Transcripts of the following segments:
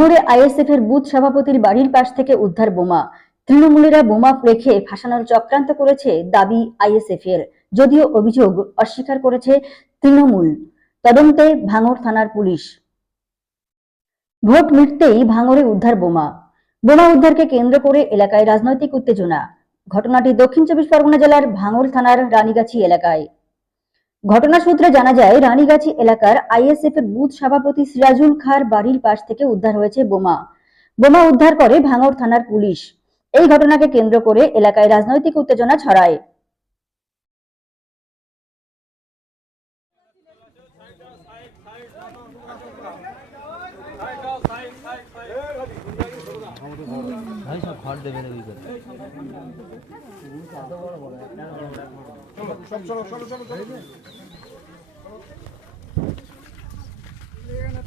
ভাঙড়ে আইএসএফ এর বুথ সভাপতির বাড়ির পাশ থেকে উদ্ধার বোমা। তৃণমূলীরা বোমা রেখে ফাঁসানোর চক্রান্ত করেছে দাবি আইএসএফ এর যদিও অভিযোগ অস্বীকার করেছে তৃণমূল। তদন্তে ভাঙর থানার পুলিশ। ভোট মিটতেই ভাঙরে উদ্ধার বোমা। বোমা উদ্ধারকে কেন্দ্র করে এলাকায় রাজনৈতিক উত্তেজনা। ঘটনাটি দক্ষিণ চব্বিশ পরগনা জেলার ভাঙর থানার রানীগাছি এলাকায়। ঘটনা সূত্রে জানা যায়, রানীগাছি এলাকার আইএসএফ এর বুথ সভাপতি সিরাজুল খার বাড়ির পাশ থেকে উদ্ধার হয়েছে বোমা। বোমা উদ্ধার করে ভাঙড় থানার পুলিশ। এই ঘটনাকে কেন্দ্র করে এলাকায় রাজনৈতিক উত্তেজনা ছড়ায়। খড় দেবে ওই করে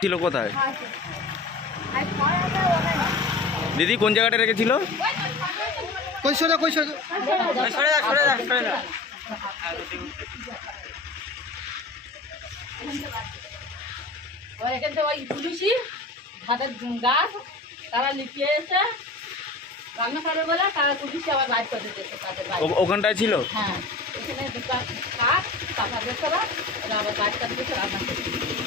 ছিল কোথায়? দিদি কোন জায়গাটা রেখেছিল? ওই হাতের গাছ তারা লিখিয়ে এসে রান্না করে বলে তারা পুলিশে আবার বাইর করে দিতেছে তাদের ওখানটায় ছিল? হ্যাঁ এখানে দুটা কাঠ কাঁথা বেসরা ওরা আবার বাইর করে দিতেছে রান্না করতে